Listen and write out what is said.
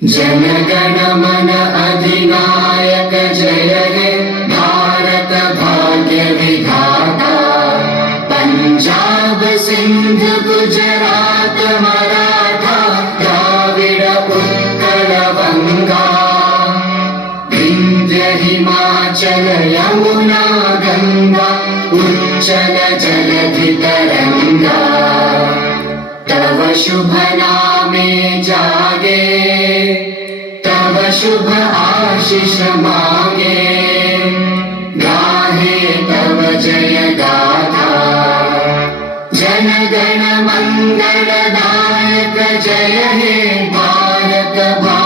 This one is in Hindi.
जनगण मन अधिनायक जय हे भारत भाग्य विधाता। पंजाब सिंध गुजरात मराठा द्राविड उत्कल बंगा। विंध्य हिमाचल यमुना गंगा उच्चल जलधि तरंगा। तव शुभ नामे जागे तव शुभ आशीष मांगे। गाहे तव जय गाथा जन गण मंगलदायक जय हे भारत भाग्य